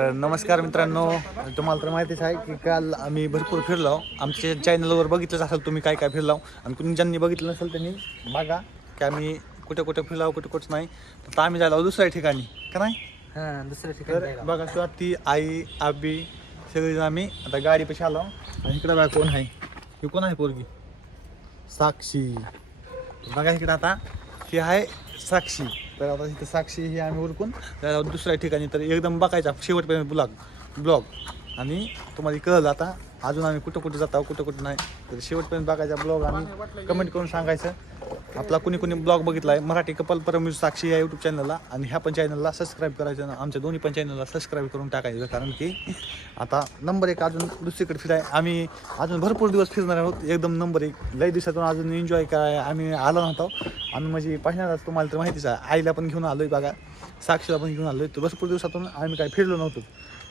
नमस्कार मित्रांनो. तुम्हाला तर माहितीच आहे की काल आम्ही भरपूर फिरलो आमच्या चॅनलवर बघितलंच असेल तुम्ही काय काय फिरलाव आणि कुणी ज्यांनी बघितलं नसेल त्यांनी बघा की आम्ही कुठे कुठे फिरलाव कुठे कुठं नाही. तर आम्ही जायला दुसऱ्या ठिकाणी का नाही? हा दुसऱ्या तर ठिकाणी बघा स्वाती आई आबी सगळेजण आम्ही आता गाडी पैसे आलो आणि इकडे बघा कोण आहे. ही कोण आहे पोरगी? साक्षी. बघा इकडे आता. ही आहे साक्षी. तर आता इथं साक्षी ही आम्ही उरकून त्या दुसऱ्या ठिकाणी तर एकदम बघायचा शेवटपर्यंत ब्लॉग ब्लॉग. आणि तुम्हाला कळलं आता अजून आम्ही कुठं कुठं जातो कुठं कुठं नाही. तर शेवटपर्यंत बघायचा ब्लॉग आणि कमेंट करून सांगायचं. आपला कुणी कुणी ब्लॉग बघितला आहे मराठी कपल परमवीर साक्षी या यूट्यूब चॅनलला आणि ह्या पण चॅनलला सबस्क्राईब करायचं आमच्या दोन्ही पण चॅनलला सबस्क्राईब करून टाकायचं. कारण की आता नंबर एक अजून दुसरीकडे फिराय आम्ही अजून भरपूर दिवस फिरणार आहोत. एकदम नंबर एक. लई दिवसातून अजून एन्जॉय कराय आम्ही आलो नव्हतो. आम्ही म्हणजे पहिल्यांदाच तुम्हाला तर माहितीच आहे. आईला पण घेऊन आलोय बघा. साक्षीला पण घेऊन आलोय. तर भरपूर दिवसातून आम्ही काय फिरलो नव्हतो.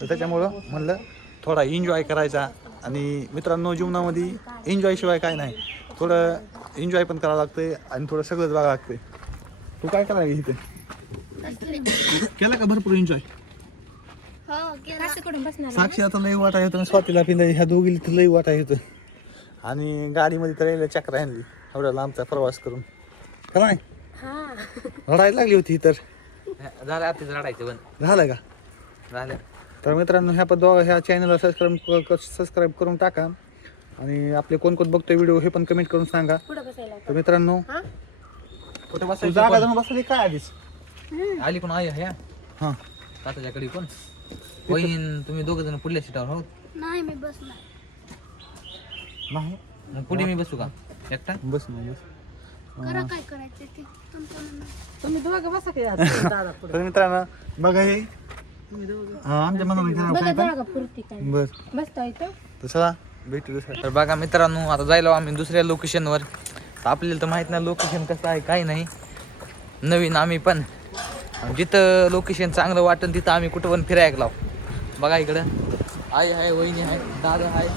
तर त्याच्यामुळं म्हणलं थोडा एन्जॉय करायचा. आणि मित्रांनो जीवनामध्ये एन्जॉयशिवाय काय नाही. थोडं एन्जॉय पण करावं लागतंय आणि थोडं सगळंच बघावं लागतंय. तू काय करायला इथे? केला का भरपूर एन्जॉय साक्षी आता लई वाटा येतो स्वातीला पिंदा ह्या दोघी तर लई वाटा येतो आणि गाडीमध्ये तर यायला चक्र आणली. एवढा लांबचा प्रवास करून. नाही हा. रडायला लागली होती तर. झालं आता रडायचं बंद. झालं का? झालं. तर मित्रांनो ह्या पण दोघा ह्या चॅनलला सबस्क्राईब सबस्क्राईब करून टाका. आणि आपले कोण कोण बघतोय व्हिडिओ हे पण कमेंट करून सांगा. तर मित्रांनो हा? कुठं तू बसायचं जागा? जाऊन बसली काय आधीच? आली पण आहे ह्या हां. तात्याच्याकडे पण. वहीन तुम्ही दोघ जण पुढल्या सीटावर हो नाही मी बसणार. नाही. मग पुढे मी बसू का? एकटा? बस ना बस. करा काय करायचं ते? तुमचं म्हणणं. तुम्ही दोघं बसा की दादा पुढे. तर मित्रांनो बघा हे. हा, आमच्या काय काय. बसता तर. चला भेटू दुसऱ्या तर बघा मित्रांनो आता जायलो आम्ही दुसऱ्या लोकेशनवर आपल्याला तर माहीत नाही लोकेशन कसं आहे काही नाही. नवीन आम्ही पण. जिथं लोकेशन चांगलं वाटेल तिथं आम्ही कुठं पण फिरायला लाव बघा इकडं. आई आहे वहिनी आहे दादा आहे.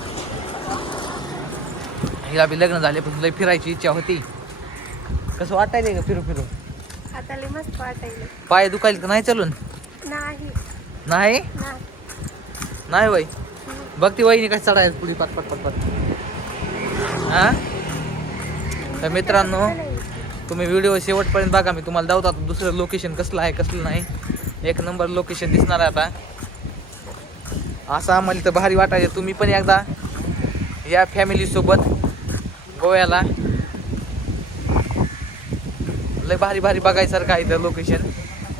हिला बी लग्न झाले पण लय फिरायची इच्छा होती. कसं वाटायचं का फिरू फिरू? आता लय मस्त वाटायला पाय दुखायला तर नाही चालून? नाही. नाही? नाही. वय? बघ ती वहिनी काय चढायला पुढे पट पट पट हा तर मित्रांनो तुम्ही व्हिडिओ शेवटपर्यंत बघा मी तुम्हाला दावतो आता दुसरं लोकेशन कसलं आहे कसलं नाही. एक नंबर लोकेशन दिसणार आहे आता. असं आम्हाला तर भारी वाटायचं. तुम्ही पण एकदा या फॅमिलीसोबत गोव्याला. लय भारी भारी बघायसारखं आहे इथं लोकेशन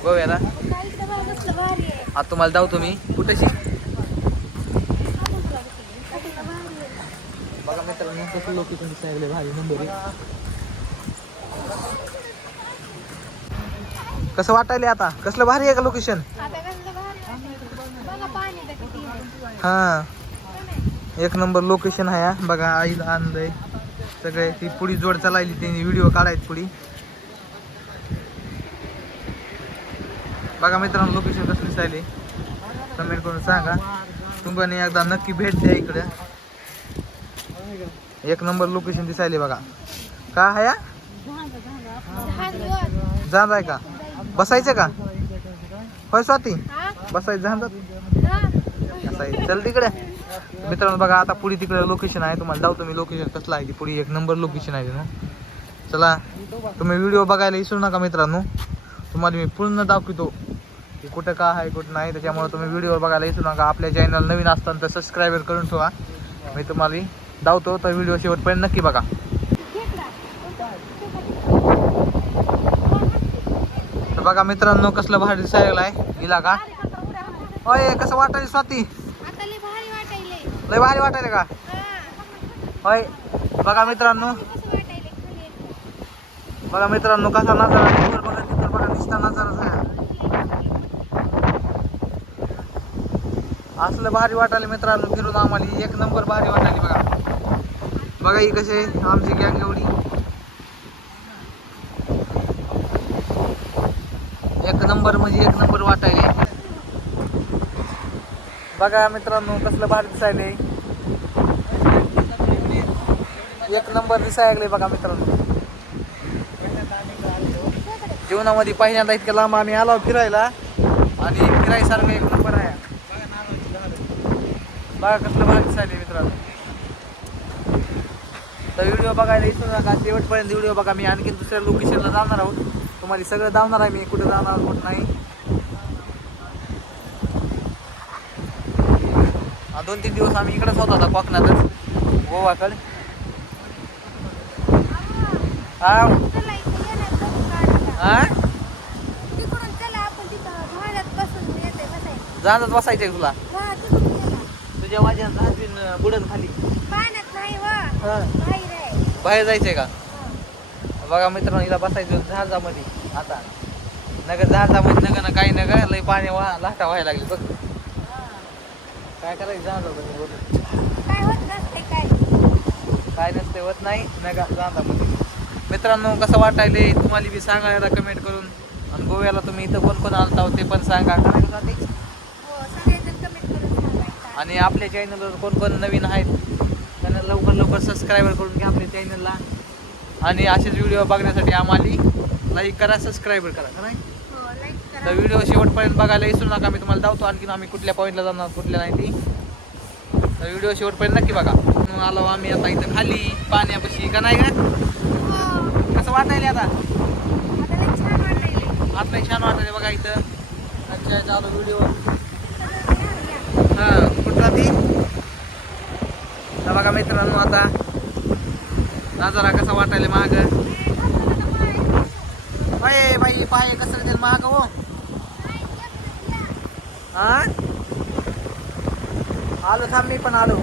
गोव्याला काय इकडं बघा कसलं भारी आहे आता तुम्हाला दावतो मी कुठेशी. बघा मित्रांनो कसं लोकेशन भारी नंबर कसं वाटायले आता कसलं भारी आहे का लोकेशन आता कसलं भारी वाटायलं. बघा पाणी तर किती आहे. हा एक नंबर लोकेशन आहे हा. बघा आईला आणलंय सगळे ती पुढी जोड चालायली त्यांनी व्हिडिओ काढायची पुढी बघा मित्रांनो लोकेशन कसं दिसायले कमेंट करून सांगा. तुम्ही एकदा नक्की भेट द्या इकडे. एक नंबर लोकेशन दिसायले बघा. का आहे हा? आहे का? बसायचं का? होय स्वाती? बसायचं झालं जा. चल तिकडे. मित्रांनो बघा आता पुढे तिकडे लोकेशन आहे. तुम्हाला जाऊ तुम्ही लोकेशन कसलं आहे ती पुढे. एक नंबर लोकेशन आहे ना. चला तुम्ही व्हिडिओ बघायला विसरू नका मित्रांनो. तुम्हाला मी पूर्ण दाखवतो. की कुठं का आहे कुठं नाही त्याच्यामुळे तुम्ही व्हिडिओ बघायला विसरू नका. आपल्या चॅनल नवीन असताना तर सबस्क्राईबर करून ठेवा. मी तुम्हाला दावतो तर व्हिडिओ शेवटपर्यंत नक्की बघा. तर बघा मित्रांनो कसलं भारी दिसायला आहे. हिला का? होय कसं वाटायला स्वाती? लय भारी वाटायले का. होय बघा मित्रांनो? बघा मित्रांनो कसा नजारा बघा नजारा आहे असलं भारी वाटायला मित्रांनो फिरून आम्हाला एक नंबर भारी वाटायला बघा. बघा ही कसे आमची गँग एवढी. एक नंबर म्हणजे एक नंबर वाटायला. बघा मित्रांनो कसलं भारी दिसायले एक नंबर दिसायले बघा मित्रांनो. जीवनामध्ये पहिल्यांदा इतक्या लांब आम्ही आलो फिरायला. आणि फिरायसारखं एक नंबर आहे. बघा कसलं भारी दिसायले मित्रांनो. तर व्हिडिओ बघायला इथून नका शेवटपर्यंत व्हिडिओ बघा. मी आणखी दुसऱ्या लोकेशनला जाणार आहोत. तुम्हाला सगळं दावणार आहे मी कुठे जाणार कुठं नाही. दोन तीन दिवस आम्ही इकडेच होतो आता कोकणातच गोवाकडे हा? इथे जाणच बसायचंय तुला. तुझ्या माझ्या बिन बुडन खाली. पाण्यात नाही वा. हा. बाहेर आहे. बाहेर जायचंय का? हा. बघा मित्रांनो हिला बसायचं जहाजामध्ये. आता नगर जहाजामध्ये नगर ना काही नगर लय पाणी वा लाटा व्हायला लागली बघ. काय करायचं जहाजामध्ये काय होत नसते काय. काय नसते होत नाही नका जहाजामध्ये. मित्रांनो कसं वाटायले तुम्हाला बी सांगायला कमेंट करून. आणि गोव्याला तुम्ही इथं कोण कोण आलता ते पण सांगा. काय का ते? हो सगळेजण कमेंट करून सांगायचं आणि आपल्या चॅनलवर कोण कोण नवीन आहेत त्यांना लवकर लवकर सबस्क्राईबर करून घ्या आपल्या चॅनलला आणि असेच व्हिडिओ बघण्यासाठी आम्हाला लाईक करा सबस्क्राईबर करा नाही हो तर व्हिडिओ शेवटपर्यंत बघायला विसरू नका मी तुम्हाला दावतो आणखीन आम्ही कुठल्या पॉईंटला जाणार कुठल्या नाही ती. तर व्हिडिओ शेवटपर्यंत नक्की बघा. म्हणून आलो आम्ही आता इथं खाली पाण्यापाशी का नाही का हो. कसं वाटायला आता? आता छान वाटायले बघा इथं. अच्छा चालू व्हिडिओ सगळं या, या. हा कुठला ती तर बघा मित्रांनो आता नजारा कसा वाटायला माग? बाई बाई पाय कसं ते माग हो? आलो थांब मी पण आलो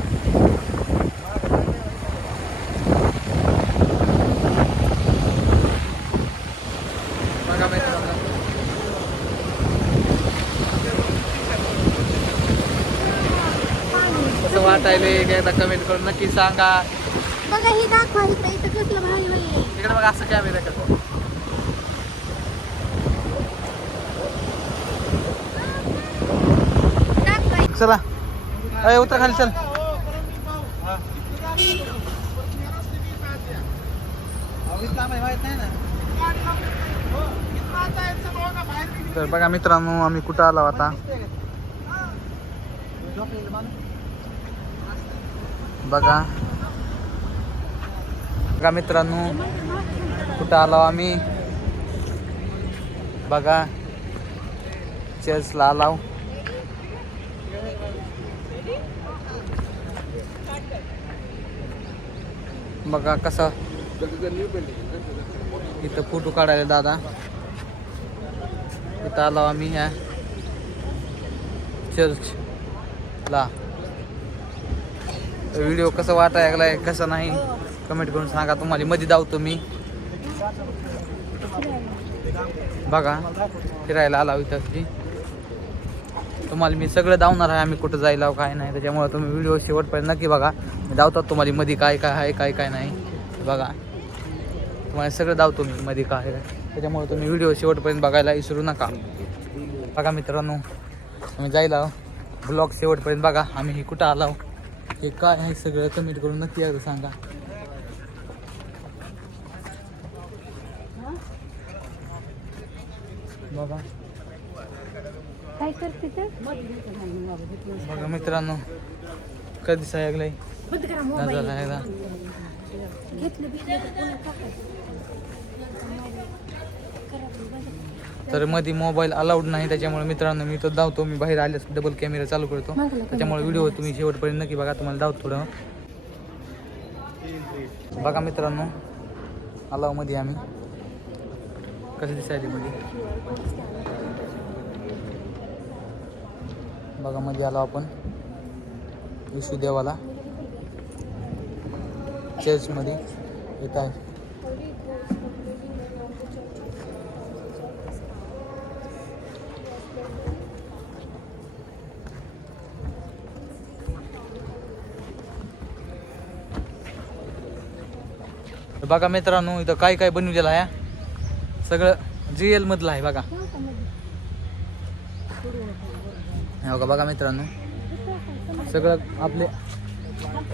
बघा मित्रांनो वाटायले एकदा कमेंट करून नक्की सांगा. बघा ही दाखवा इथं इथं कसलं भारी भारी इकडे बघा असं कॅमेरा करतो चला. अय उतर खाली चल. तर बघा मित्रांनो आम्ही कुठं आलो आता? बघा. बघा मित्रांनो कुठं आलो आम्ही? बघा. चर्चला आलाव बघा कसं इथं फोटो काढायला दादा. इथं आलो आम्ही ह्या चर्च ला व्हिडिओ कसं वाटायला लागलाय कसं नाही कमेंट करून सांगा. तुम्हाला मध्ये धावतो मी. बघा फिरायला आला इथं की तुम्हाला मी सगळं धावणार आहे आम्ही कुठं जायला काय नाही. त्याच्यामुळे तुम्ही व्हिडिओ शेवटपर्यंत नक्की बघा. मी धावतात तुम्हाला मध्ये काय काय आहे काय काय नाही. बघा. तुम्हाला सगळं धावतो मी मध्ये काय आहे. त्याच्यामुळे तुम्ही व्हिडिओ शेवटपर्यंत बघायला विसरू नका. बघा मित्रांनो आम्ही जायला ब्लॉग शेवटपर्यंत बघा. आम्ही हे कुठं आलो हे काय आहे सगळं? कमेंट करून नक्की एकदा सांगा. बघा. काय करते तर बघा मित्रांनो कधी नजारा एकदा घेतलं बितलं तर पुन्हा टाकायचं. करा बंद करा. तर मध्ये मोबाईल अलाउड नाही त्याच्यामुळे मित्रांनो मी तो धावतो. मी बाहेर आल्यास डबल कॅमेरा चालू करतो. त्याच्यामुळे व्हिडिओ तुम्ही शेवटपर्यंत नक्की बघा. तुम्हाला धावतो थोडं. बघा मित्रांनो आलावमध्ये आम्ही. कसं दिसायले मध्ये बघा मध्ये आलो आपण. विशू देवाला. चर्चमध्ये येत आहे. बघा मित्रांनो इथं काय काय बनवलेलं आहे सगळं जी एल मधलं आहे बघा. हे बघा बघा मित्रांनो सगळं आपले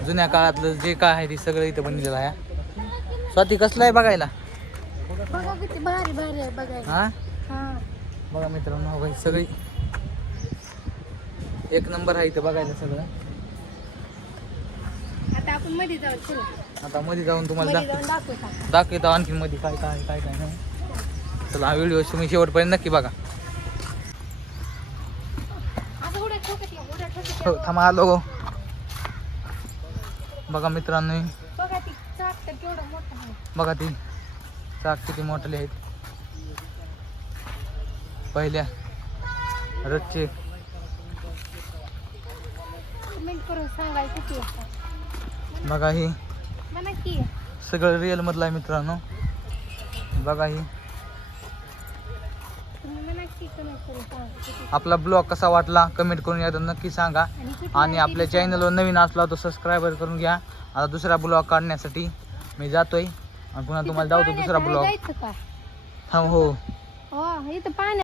जुन्या काळातलं जे काय आहे ते सगळं इथं बनवलेलं आहे स्वाती कसलं आहे बघायला? बघा हा? हा. मित्रांनो हो सगळी एक नंबर आहे इथं बघायला सगळं. आपण मध्ये जाऊ आता मध्ये जाऊन तुम्हाला. दाखवतो. आणखी मध्ये काय काय काय काय नाही. चला हा व्हिडिओ तुम्ही शेवटपर्यंत नक्की बघा. हो. थांबा आलो बघा मित्रांनो. बघा ती चाक किती मोठले आहेत. पहिल्या रथचे. बघा ही. म्हणा की. सगळं रिअल मधलं आहे मित्रांनो. बघा ही. तुम्ही म्हणा की कमेंट करून सांगा किती. आपला ब्लॉग कसा वाटला कमेंट करून या नक्की सांगा. आणि आपल्या चॅनलवर नवीन असला तो सबस्क्राईबर करून घ्या. आता दुसरा ब्लॉग काढण्यासाठी मी जातोय. आणि पुन्हा तुम्हाला तिथं दावतो दुसरा पाण्यात ब्लॉग जायचं का? थांब हो. हो इथं पाण्यात